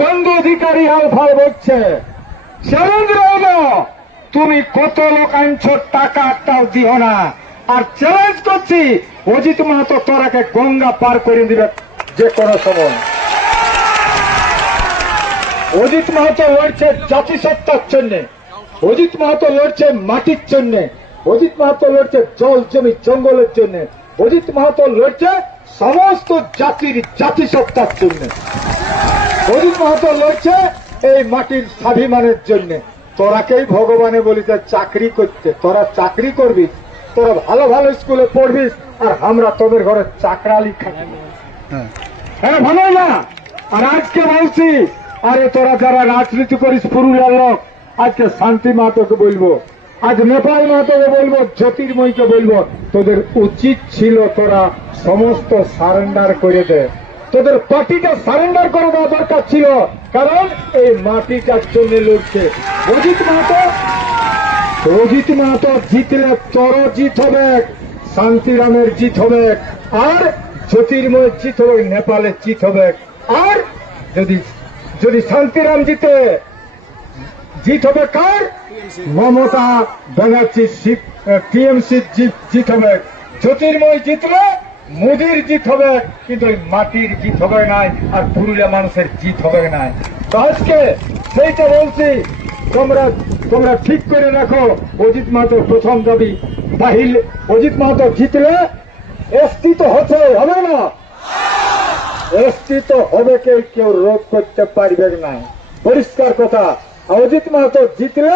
শুভেন্দু অধিকারী হাল ফাল বলছে চ্যালেঞ্জ রইল তুমি কত লোক আনছো, টাকা একটাও দিও না। আর চ্যালেঞ্জ করছি, অজিত মাহাতো তোরাকে গঙ্গা পার করে দিবে যে কোনো সময়। অজিত মাহাতো লড়ছে জাতিসত্তার জন্য। অজিত মাহাতো লড়ছে মাটির জন্য। অজিত মাহাতো লড়ছে জল জমি জঙ্গলের জন্য। অজিত মাহাতো লড়ছে সমস্ত জাতির জাতিসত্তার জন্য। অজিত মাহাতো লড়ছে এই মাটির স্বাভিমানের জন্য। তোরাকেই ভগবানে বলিতে চাকরি করতে, তোরা চাকরি করবি, তোরা ভালো ভালো স্কুলে পড়বিস, আর আমরা তোদের ঘরে চাকরালি খাবি। হ্যাঁ ভালো না? আর আজকে বলছি, আরে তোরা যারা রাজনীতি করিস, পুরুলিয়ার লোক, আজকে শান্তি মাহাতোকে বলব, আজ নেপাল মাহাতোকে বলব, জ্যোতির্ময়কে বলব, তোদের উচিত ছিল তোরা সমস্ত সারেন্ডার করে দে। তোদের পার্টিটা সারেন্ডার করে দেওয়া দরকার ছিল। কারণ এই মাটিটার জন্য লড়ছে। অজিত মাহাতো? অজিত মাহাতো জিতলে তোর জিত হবে। শান্তিরামের জিত হবে। আর জ্যোতির্ময় জিত হবে নেপালের জিত হবে। আর যদি যদি শান্তিরাম জিতে, জিত হবে কার? মমতা ব্যানার্জি টিএমসি জিত হবে। জ্যোতির্ময় জিতলে মোদির জিত হবে, কিন্তু ওই মাটির জিত হবে নাই, আর পুরুলিয়া মানুষের জিত হবে নাই। তো আজকে সেইটা বলছি, তোমরা তোমরা ঠিক করে রাখো, অজিত মাহাতোর প্রথম দাবি। বাহিল, অজিত মাহাতো জিতলে এসটি তো হচ্ছে হবে না। এসটি তো হবে কেউ রোধ করতে পারবে না। পরিষ্কার কথা, অজিত মাহাতো জিতলে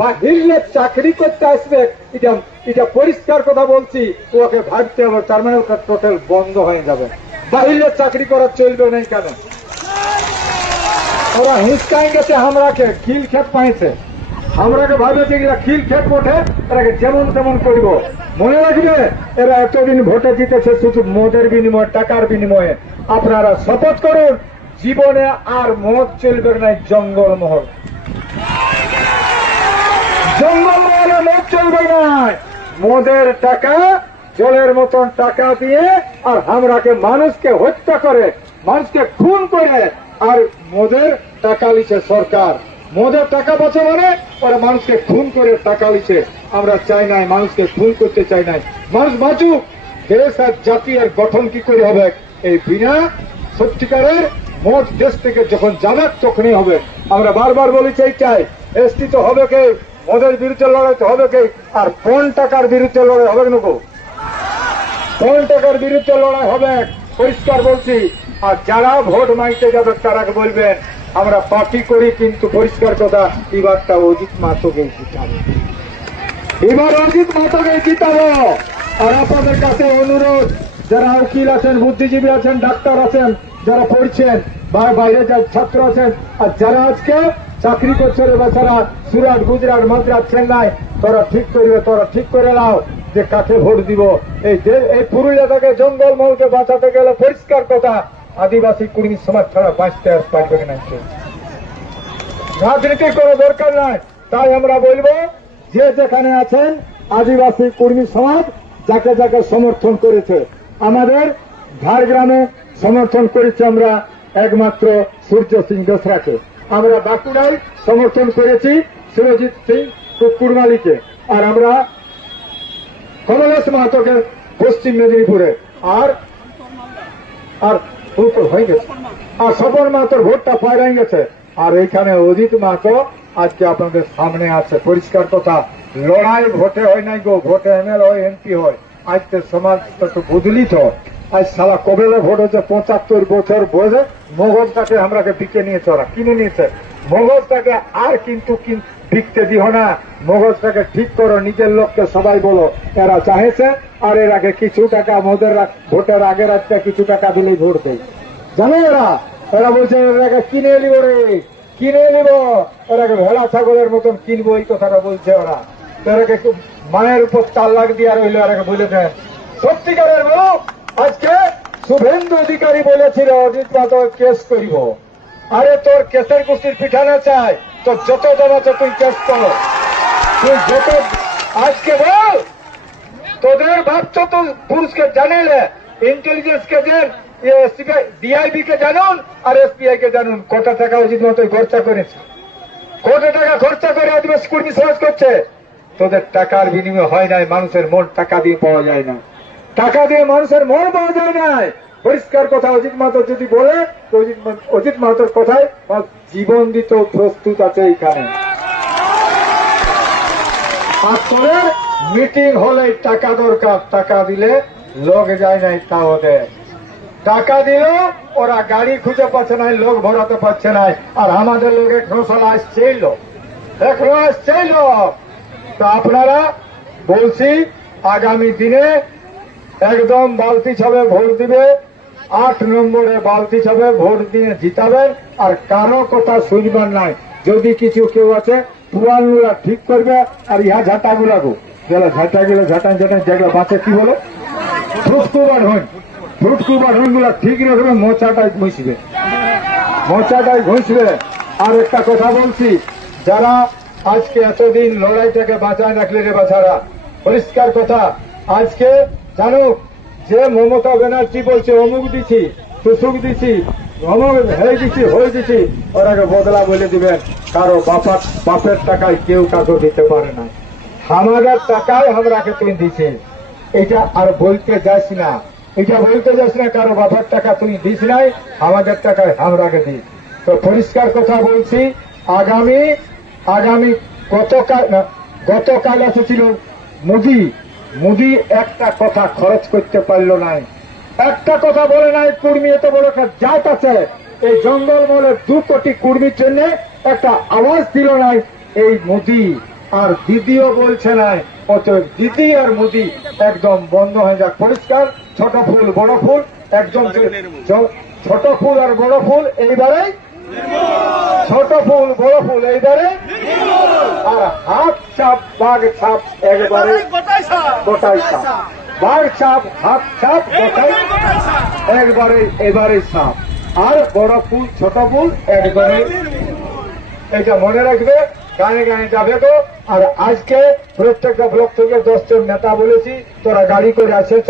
বাহিরে চাকরি করতে আসবে, এটা এটা পরিষ্কার কথা বলছি ওকে ভাবতে হবে তার মানে ওটা টোটাল বন্ধ হয়ে যাবে। বাহিরে চাকরি করা চলবে না কেন? ওরা হিসকাই গেছে আমরাকে খিল খেত পাইছে। আমরাকে ভাবে যে এগুলা খিল খেত ওঠে, এরাকে যেমন তেমন করব। মনে রাখবে, এরা এতদিন ভোটে জিতেছে শুধু মদের বিনিময়ে, টাকার বিনিময়ে। আপনারা শপথ করুন, জীবনে আর মদ চলবে না জঙ্গল মহল জঙ্গল মহলে মদ চলবে না মদের টাকা, জলের মতন টাকা দিয়ে আর আমরাকে মানুষকে হত্যা করে, মানুষকে খুন করে, আর মদের টাকা লিছে সরকার। মদের টাকা বাঁচে মানে ওরা মানুষকে খুন করে টাকা লিছে। আমরা চাই নাই, মানুষকে খুন করতে চাই নাই। মানুষ বাঁচুক। দেশ আর জাতি আর গঠন কি করে হবে? এই বিনা সত্যিকারের মদ দেশ থেকে যখন যাবে, তখনই হবে। আমরা বারবার বলি চাই চাই এসটি তো হবে কে? মদের বিরুদ্ধে লড়াইতে হবে কে? আর কোন টাকার বিরুদ্ধে লড়াই হবে না গো কোন টাকার বিরুদ্ধে লড়াই হবে? পরিষ্কার বলছি। আর যারা ভোট মাইতে যাবে তারাকে বলবেন, আমরা পার্টি করি কিন্তু পরিষ্কার কথা, এবারটা অজিত মাতকে জিতাবো। এবার অজিত মাতকে জিতাবো। আর আপনাদের কাছে অনুরোধ, যারা উকিল আছেন, বুদ্ধিজীবী আছেন, ডাক্তার আছেন, যারা পড়ছেন, বা বাইরে যা ছাত্র আছেন, আর যারা আজকে চাকরি করছে রে বাচ্চারা সুরাট গুজরাট, মাদ্রাস, চেন্নাই। তোরা ঠিক করবে, তোরা ঠিক করে নাও যে কাকে ভোট দিব। এই এই পুরুলিয়া থেকে জঙ্গল মহলকে বাঁচাতে গেলে পরিষ্কার কথা, আদিবাসী কুর্মী সমাজ ছাড়া বাঁচতে পারবে না কেউ। রাজনীতির কোনো দরকার নাই। তাই আমরা বলব, যে যেখানে আছেন, আদিবাসী কর্মী সমাজ যাকে যাকে সমর্থন করেছে। আমাদের ঝাড়গ্রামে সমর্থন করেছে আমরা একমাত্র সূর্য সিং দোসরাকে। আমরা বাঁকুড়ায় সমর্থন করেছি সুরজিৎ সিং কুকুরমালিকে আর আমরা কমলেশ মাহাতোকে পশ্চিম মেদিনীপুরে। আর আর হয়ে গেছে। আর সবর মাহাতোর ভোটটা পায়রাই গেছে। আর এইখানে অজিত মাহাতো আজকে আপনাদের সামনে আছে। পরিষ্কার কথা, লড়াই ভোটে হয় নাই গো, ভোটে এমএল হয় এমপি হয়। আজকে সমাজ একটু বদলিত আজ সালা কবেলে ভোট হচ্ছে পঁচাত্তর বছর বয়সে? মগজটাকে আমরাকে বিকে নিয়েছে ওরা, কিনে নিয়েছে। মগজটাকে আর কিন্তু কিন- বিকতে দিও না। মগজটাকে ঠিক করো, নিজের লোককে সবাই বলো, এরা চাহেছে, আর এর আগে কিছু টাকা মোদের ভোটের আগে রাতটা কিছু টাকা দিলেই ভোট দেয়। জানো এরা? এরা বলছে এরাকে কিনে নিব রে, কিনে নিব। এরাকে ভেড়া, ছাগলের মতন কিনবো, এই কথাটা বলছে ওরা। এরাকে মায়ের উপর তাল্লাক দিয়ে রইল এরাকে বলে দেন। সত্যিকারের লোক আজকে শুভেন্দু অধিকারী বলেছিল, অজিত মাধব কেস করিব। আরে তোর কেসের কুস্তির পিঠানো চাই, তোর যত দাম আছে তুই কেস করো। তুই যত, আজকে বল, তোদের ভাবছ তো পুরুষকে জানিলে ইন্টেলিজেন্স কে দেন ডিআইবি কে জানুন আর এসপিআই কে জানুন কত টাকা অজিত মতো খরচা করেছে। কত টাকা খরচা করে আদিবাসী কর্মী সমাজ করছে? তোদের টাকার বিনিময় হয় নাই, মানুষের মন টাকা দিয়ে পাওয়া যায় না। টাকা দিয়ে মানুষের মন পাওয়া যায় না পরিষ্কার কথা অজিত মাহাতো যদি বলে অজিত মাহাতোর কথায় জীবন দিতে প্রস্তুত আছে এইখানে। আর মিটিং হলে টাকা দরকার, টাকা দিলে লোক যায় নাই তা ওদের টাকা দিলেও ওরা গাড়ি খুঁজে পাচ্ছে না লোক ভরাতে পারছে না আর আমাদের লোক এখনও সালা আসছেই লোক। এখনও আসছেই লোক। তো আপনারা বলছি, আগামী দিনে একদম বালতি ছাবে ভোট দিবে, আট নম্বরে বালতি ছাবে ভোট দিয়ে জিতাবেন আর কারও কথা শুনবেন নাই। যদি কিছু কেউ আছে পুরানগুলা ঠিক করবে, আর ইহা ঝাঁটাগুলাগো যেগুলো ঝাঁটাগুলো ঝাঁটান ঝাঁটান যেগুলো বাঁচে, কি বলে ফ্রুটকুবার হন ফ্রুটকুবার হনগুলা ঠিক রাখবে মোচাটাই ঘুষবে। মোচাটাই ঘুষবে। আর একটা কথা বলছি, যারা আজকে এতদিন লড়াইটাকে বাঁচায় রাখলে রে বাছারা, পরিষ্কার কথা, আজকে জানো যে মমতা ব্যানার্জি বলছে, অমুক দিছি, সুসুক দিছি, অমুক হয়ে হয়ে ওরাকে বদলা বলে কারও বাপার, বাপের টাকায় কেউ দিতে পারে না। আমাদের টাকায় আমরাকে তুই এটা আর বলতে না। এটা বলতে না, কারও টাকা তুই দিস নাই আমাদের টাকায় আমরাকে দিস। তো পরিষ্কার কথা বলছি, আগামী আগামী গতকাল গতকাল এসেছিল মোদি মোদি একটা কথা খরচ করতে পারল নাই। একটা কথা বলে নাই কুর্মী এত বড় একটা জাত আছে। এই জঙ্গলমহলের দু কোটি কুর্মীর জন্য একটা আওয়াজ দিল নাই। এই মোদি আর দিদিও বলছে নাই অতএব দিদি আর মোদি একদম বন্ধ হয়ে যাক। পরিষ্কার ছোট ফুল বড় ফুল একদম ছোট ফুল আর বড় ফুল এইবারে ছোট ফুল বড় ফুল এইবারে আর হাত চাপ বাঘ ছাপ একবারে গোটাই সাপ বাঘ ছাপ হাত ছাপ গোটাই একবারে এবারে সাপ আর বড় ফুল ছোট ফুল একবারে। এটা মনে রাখবে গানে গানে যাবে গো। আর আজকে প্রত্যেকটা ব্লক থেকে দশজন নেতা বলেছি তোরা গাড়ি করে আসেছ।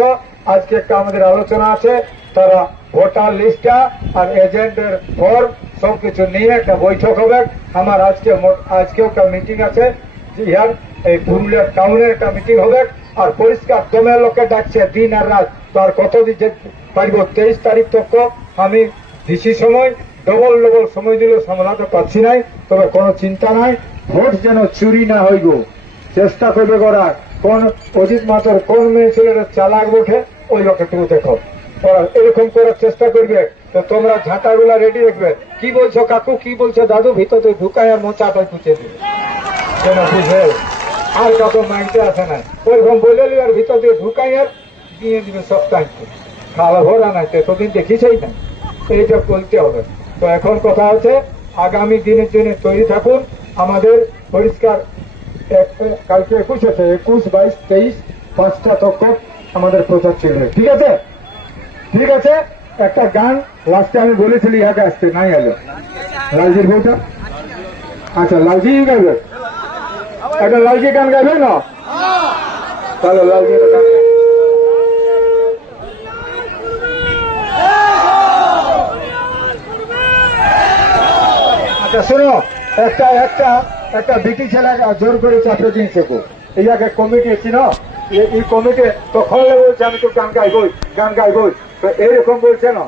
আজকে একটা আমাদের আলোচনা আছে তারা ভোটার লিস্টটা আর এজেন্টের ফর্ম সবকিছু নিয়ে একটা বৈঠক হবে। আমার আজকে মোট- আজকে একটা মিটিং আছে। ইহার এই পুরুলিয়ার টাউনের একটা মিটিং হবে। আর পরিষ্কার দমের লোকে ডাকছে, দিন আর রাত। আর কতদিন যে পারব? তেইশ তারিখ তক আমি বেশি সময় ডবল ডবল সময় দিলেও সামলাতে পারছি নাই। তবে কোনো চিন্তা নাই। ভোট যেন চুরি না হইব চেষ্টা করবে করা কোন অজিত মাতর কোন মেয়ে ছেলেরা চালাক ওঠে ওই লোকটুকু দেখো। এরকম করার চেষ্টা করবে। তো তোমরা ঝাঁটাগুলা রেডি রাখবে। কি বলছো কাকু? কি বলছো দাদু? ভিতরে ঢুকায় আর মোচা মোচাটা কুচে দিবে। যেন বুঝে আর কাউকে মাইনতে আসে না ওইরকম বলে আর ভিতর দিয়ে ঢুকাই আর দিয়ে দিবে সপ্তাহে খাওয়া ভরা নাই এতদিন দেখিছেই না এইটা বলতে হবে। তো এখন কথা হচ্ছে, আগামী দিনের জন্য তৈরি থাকুন। আমাদের পরিষ্কার কালকে একুশ আছে, একুশ, বাইশ, তেইশ, পাঁচটা তক আমাদের প্রচার চলবে। ঠিক আছে? ঠিক আছে? একটা গান লাস্টে আমি বলেছিলি ইহাকে আসতে, নাই এলো। লালজির বউটা? আচ্ছা লালজি গাইবে? একটা লালজি গান গাইবে না? তাহলে লালজি আচ্ছা শোনো, একটা একটা একটা বিটি ছেলে জোর করে চাপে দিয়েছে গো। ইয়াকে কমিটি এ- এই কমিটি তখন বলছে আমি তো গান গাইবই গান গাইবই। তো এরকম বলছে না।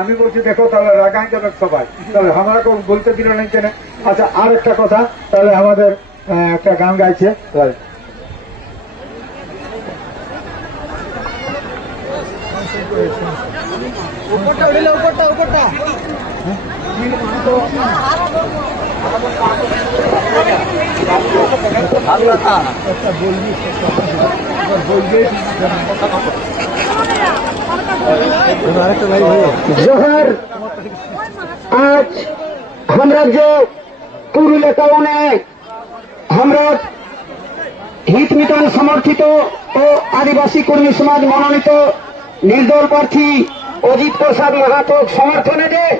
আমি বলছি দেখো তাহলে রাগাই যাবে সবাই। তাহলে আমাকে বলতে দিল না কেন? আচ্ছা আর একটা কথা তাহলে আমাদের একটা গান গাইছে। তাহলে উপরটা উঠিলে উপরটা উপরটা। জোহর, আজ আমরা যে পুরুলিয়া টাউনে আমরা হিত মিটন সমর্থিত ও আদিবাসী কর্মী সমাজ মনোনীত নির্দল প্রার্থী অজিত প্রসাদ মহাতক সমর্থনে